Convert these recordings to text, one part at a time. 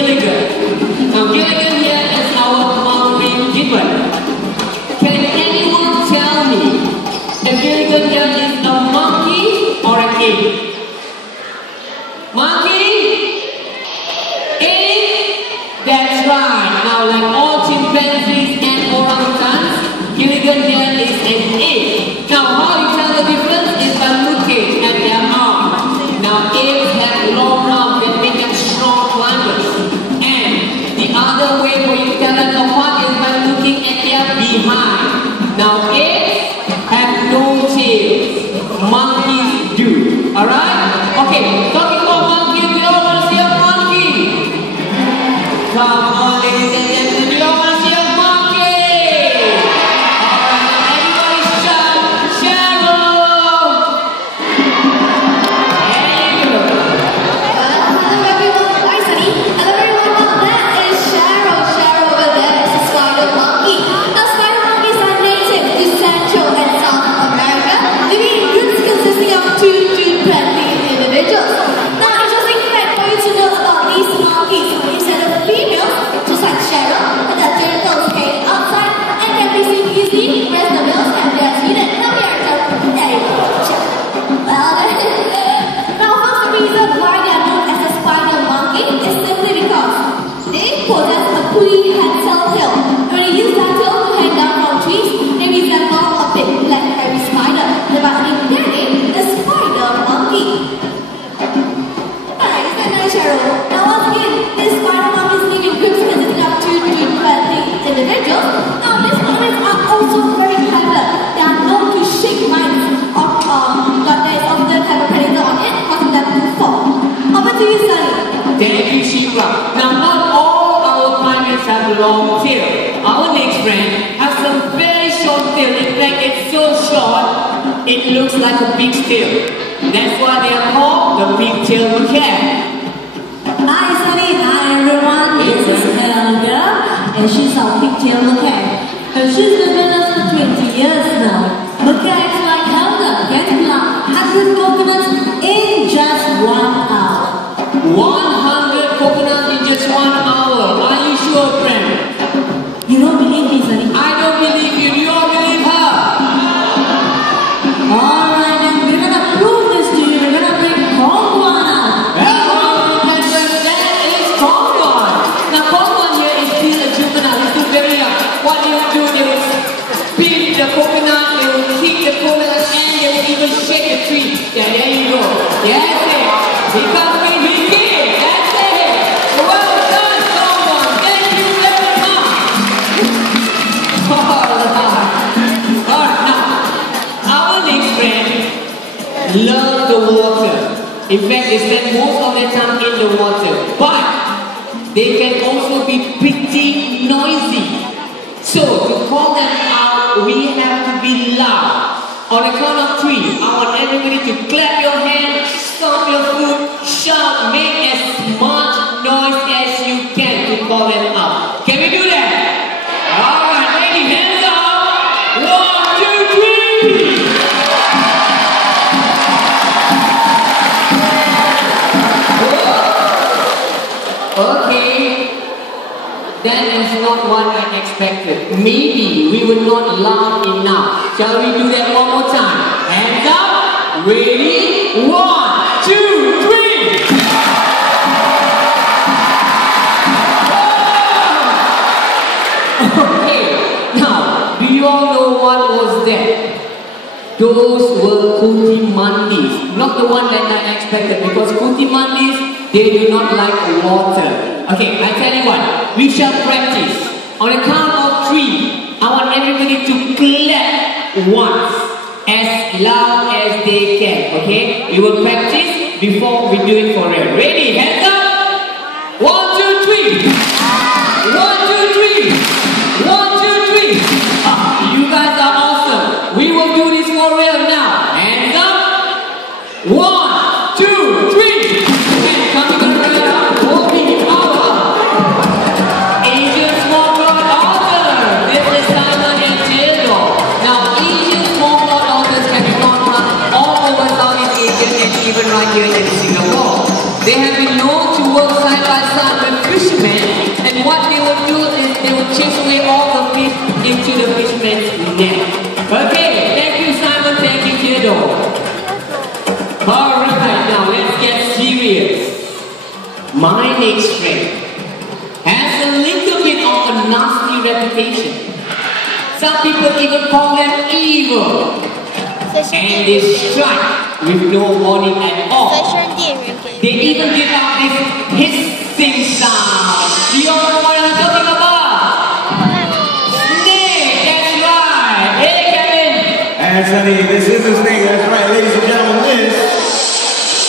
Gilligan. Now Gilligan here is our monkey gibbon. Can anyone tell me if Gilligan here is a monkey or an ape? Monkey? Ape? That's right. Now like all chimpanzees and orangutans, Gilligan here is an ape. Now how you tell the difference is by looking at their arms. Now apes have long arms that make them strong climbers. And the other way for you to tell them apart is by looking at their behind. Now apes have no tails. Monkeys do. Alright? Okay, talking about monkeys, we all want to see a monkey. Come on, ladies and gentlemen, we all want to see a monkey. Alright, everybody shout, Cheryl. There you go. Hello everyone. Hi Sunny. Hello everyone. That is Cheryl. Cheryl over there is a spider monkey. Now spider monkeys are native to Central and South America, living in groups consisting of 2 to 20 individuals. Now interesting fact for you to know about these monkeys is that the females, just like Cheryl, have their genitals hanging outside and can be seen easily, whereas the males have theirs hidden. Come here, Cheryl. There you go. Well, now first reason why they are known as a spider monkey is simply because they possess a pretty handsome tail. When they use that tail to hang down from trees, they resemble a big black hairy spider, thereby making their name the spider monkey. Alright, is that nice, Cheryl? Now once again, this spider monkeys live in groups consisting of 2 to 20 individuals. Now these monkeys are also very clever. They are known to shake minds but there is often a type of predator on it, causing them to fall. Over to you, Sunny. Thank you, Shiva. Now, not all our primates have a long tail. Our next friend has a very short tail. In fact, it's so short, it looks like a pig's tail. That's why they are called the pigtail macaque. Hi, Sunny. Hi, everyone. This is Helga, and she's our pigtail macaque. And she's been with us for 20 years now. Macaques like Helga can plant 100 coconuts in just 1 hour. 100 coconuts in just 1 hour. Are you sure, friend? You don't believe me, Sunny? I don't believe you. Do you all believe her? Alright, then we're gonna prove this to you. We're gonna play Kongwan now. That is Kongwan. Now, Kongwan here is still a juvenile. He's still very young. What they will do, they will beat the coconut, they will kick the coconut, and they will even shake the tree. Yeah, there you go. That's it. He comes with his kid. That's it. Well done, Kongwan. Thank you very much. Alright, now, our next friend love the water. In fact, they spend most of their time in the water. But they can also be pretty noisy. So, to call them out, we have to be loud. On the count of 3, I want everybody to clap your hands, stomp your foot, shout, make as much noise as you can to call them out. Can we do that? Alright, ready, hands up. 1, 2, 3. Okay. That is not what I expected. Maybe we were not loud enough. Shall we do that one more time? Hands up. Ready? 1, 2, 3. Okay. Now, do you all know what was that? Those were Kutimandis. Not the one that I expected, because Kutimandis, they do not like water. Okay, I tell you what, we shall practice. On the count of 3, I want everybody to clap once, as loud as they can, okay? We will practice before we do it for real. Ready? Hands up! 1, 2, 3! 1, 2, 3! 1, 2, 3! You guys are awesome. We will do this for real now. Hands up! 1, 2, 3! And coming around, walking over. Asian small crowd author. This is Simon and Theodore. Now, Asian small crowd authors can be found from all over Southeast Asia and even right here in Singapore. They have been known to work side by side with fishermen stick to the fisherman's net. Okay, thank you Simon, thank you Theodore. Alright, now let's get serious. My next friend has a little bit of a nasty reputation. Some people even call them evil. And they strike with no warning at all. They even give out this hissing sound. Do you all know what I'm talking about? Snake, that's right. Hey Kevin. That's honey, this is the snake, that's right. Ladies and gentlemen, this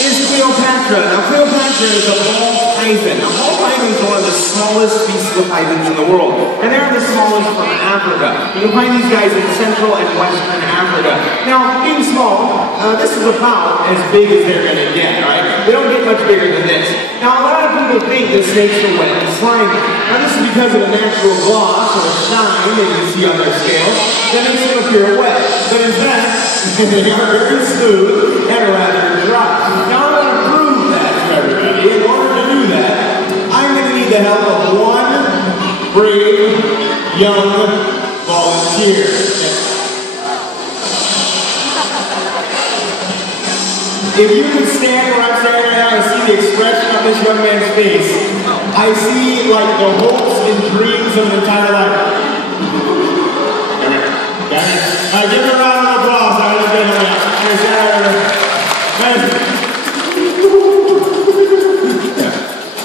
is Cleopatra. Now Cleopatra is a ball python. Now ball pythons are one of the smallest species of pythons in the world. And they're the smallest from Africa. You can find these guys in Central and Western Africa. Now, being small, this is about as big as they're going to get, right? They don't get much bigger than this. Now, a lot of people think that snakes are wet and slimy. Now, this is because of the natural gloss or shine that you can see on their scales that makes them appear wet. But in fact, they are very smooth and rather dry. Now, I'm going to prove that to everybody. In order to do that, I'm going to need the help of one brave young volunteer. If you can stand where I'm standing right now and see the expression on this young man's face, I see like the hopes and dreams of an entire life. Give him a round of applause.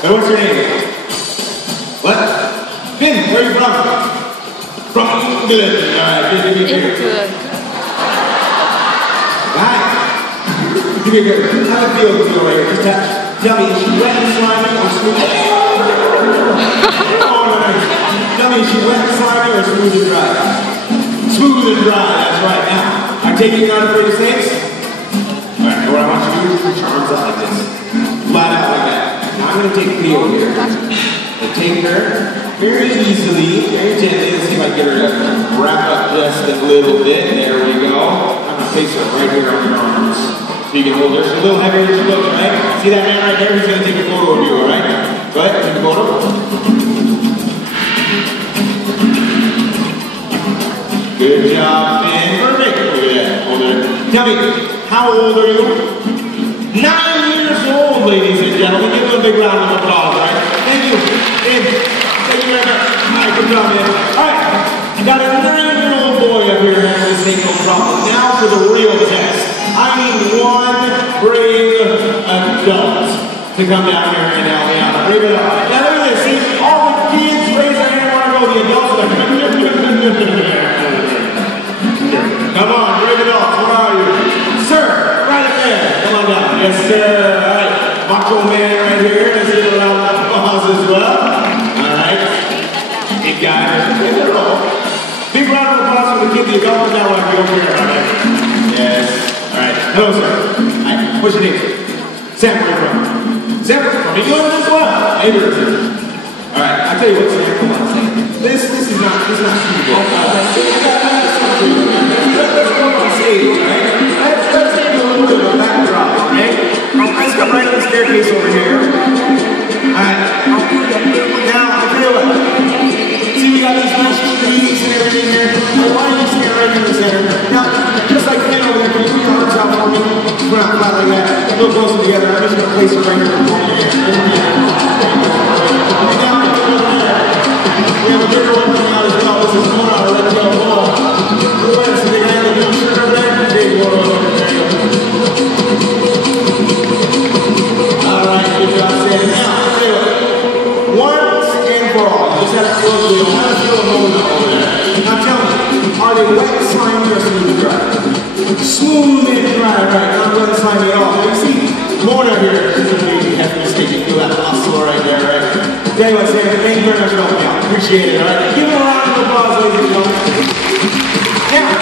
And what's your name? What? Finn, where are you from? From England. Alright, give me a beer. Guys, give me a beer. How do you feel right here? Just tell me, is she wet and slimy or smooth? Tell me, is she wet and slimy or smooth and dry? Smooth and dry, that's right. Now, I take it you're not afraid of snakes? Alright, what I want you to do is put your arms up like this. Flat out like that. Now I'm going to take Cleo here. And take her very easily, very gently. Let's see if I can get her to wrap up just a little bit. There we go. I'm going to place her right here on your arms. So you can hold her. She's a little heavier than she looks, right? See that man right there? He's going to take a photo of you, alright? Go ahead, take a photo. Good job, man. Perfect. Look at that. Hold her. Tell me, how old are you? 9 years old, ladies and gentlemen. Give them a big round of applause, all right? Thank you. Thank you very much. All right, good job, man. All right, got a 9-year-old boy up here who has this no problem. Now for the real test. I need one brave adult to come down here and help me out. Brave adult. Now look at this. See, all the kids raise their hand when I go. The adults are come on, brave adults. Where are you? Sir, right up there. Come on down. Yes, sir. All right. Macho man right here. Let's get a round of applause as well. All right. Big guy. Big round of applause for the kid. The adult now want to be over here. All right. Yes. All right. Hello, sir. All right. What's your name? Sam, where are you from? Sam, from England as well. Hey, all right. I'll tell you what, Sam. Come on, Sam. This is not suitable. Let's go on stage, right? Let's take a little bit of a backdrop, okay? Let's come right up the staircase over here. Alright. Now, I'll tell you what. See, we got these nice trees and everything here. Why don't you stand right in the center? Now, just like Finn over there, can you put your arms out for me? We're not flat like that. A little closer together. I'm just going to place it right here. We have a bigger one coming out as well. This is going on a red tail ball. Let's see the guy in the blue shirt over there. Big one over there. Alright, good job, Sam. Now, I'll tell you what. Once and for all, you just have to feel the how to feel a moment over there. Now tell me, are they wet, slimy, or smooth and dry? Smooth and dry, right? Not wet and slimy at all. Now you see, Mona here is a big hefty stick. You feel that muscle right there, right? Tell you what, Sam, thank you very much for helping me out. Appreciate it, alright? Give him a round of applause, ladies and gentlemen. Now,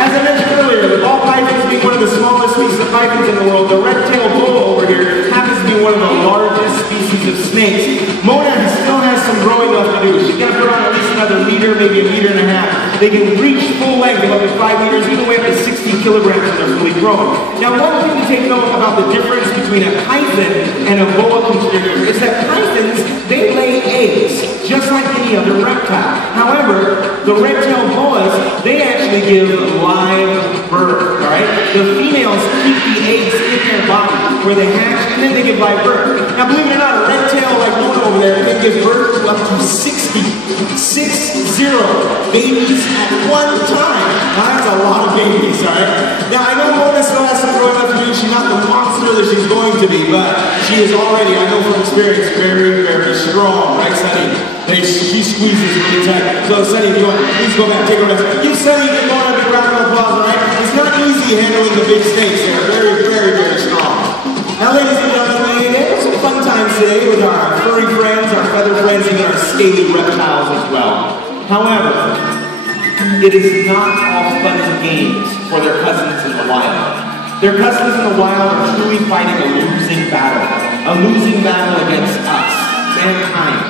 as I mentioned earlier, the ball pythons being one of the smallest species of pythons in the world, the red-tailed bull over here happens to be one of the largest species of snakes. Mona still has some growing left to do. She's going to put on at least another meter, maybe a meter and a half. They can reach full length of up to 5 meters, even way up to 60 kilograms when they're fully grown. Now, one thing to take note about the difference between a python and a boa constrictor is that pythons, they lay eggs, just like any other reptile. However, the red-tailed give live birth, all right? The females keep the eggs in their body where they hatch, and then they give live birth. Now, believe it or not, a red tail like Mona over there can give birth to up to 60 babies at one time. Now, that's a lot of babies, all right? Now, I know Mona still has some growing up to do. She's not the monster that she's going to be, but she is already, I know from experience, very, very strong, right, Sunny? She squeezes really tight. So, Sunny, if you want, please go back, take a rest. Give Sunny and Mona a big round of applause, all right? It's not easy handling the big snakes. They're very, very, very strong. Now, ladies and gentlemen, we have some fun times today with our furry friends, our feather friends, and our scaly reptiles as well. However, it is not all fun and games for their cousins in the wild. Their cousins in the wild are truly fighting a losing battle against us, mankind.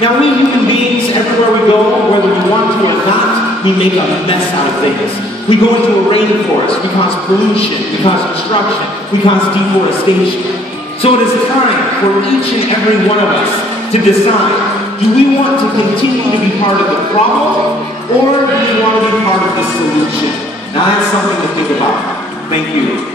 Now, we human beings, everywhere we go, whether we want to or not, we make a mess out of things. We go into a rainforest, we cause pollution, we cause destruction, we cause deforestation. So it is time for each and every one of us to decide, do we want to continue to be part of the problem, or do we want to be part of the solution? Now, that's something to think about. Thank you.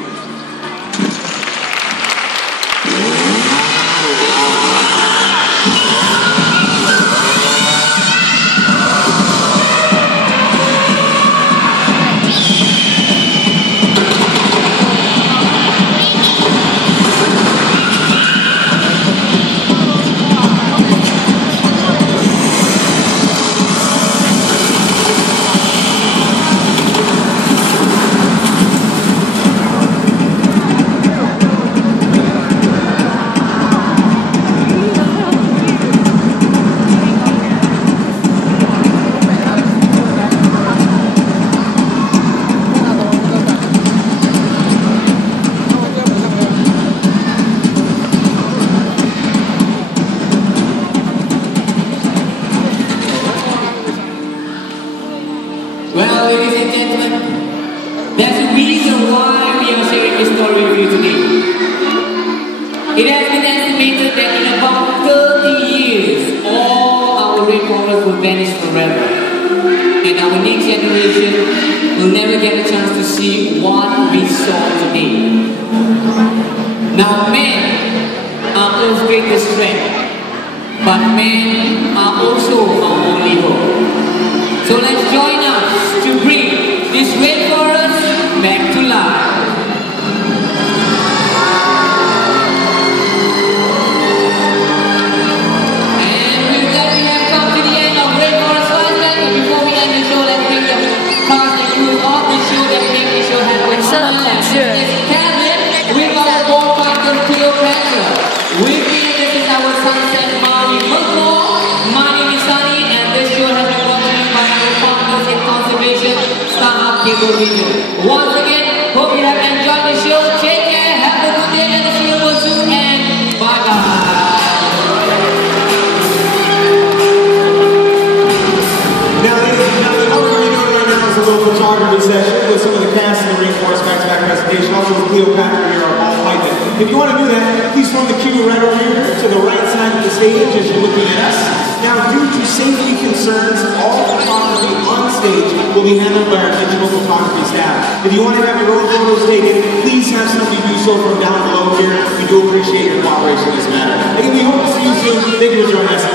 Well, ladies and gentlemen, there's a reason why we are sharing this story with you today. It has been estimated that in about 30 years, all our rainforests will vanish forever. And our next generation will never get a chance to see what we saw today. Now, men are Earth's greatest strength, but men are also our only hope. So let's join us to bring this rainforest back to life. And with that, we have come to the end of Rainforest Flashback. But before we end the show, let's thank the cast and crew of the show that make the show happen. Kevin, with our board partner Cleopatra. With me, this is our sunset Mali Mukmo. My name is Sunny, and this show has been brought to you by our partners in conservation, Startup Cable Region. Once again, hope you have enjoyed the show. Take care, have a good day, and see you all soon, and bye-bye. Now, ladies and gentlemen, what we're going to be doing right now is a little photography session with some of the cast in the Rainforest back-to-back presentation, also with Cleopatra here, our ball python. If you want to do that, please form the queue right over here to the right side of the stage as you're looking at us. Now, due to safety concerns, all photography on stage will be handled by our digital photography staff. If you want to have your own photos taken, please have somebody do so from down below here. We do appreciate your cooperation in this matter. Again, we hope to see you soon. Thank you for joining us.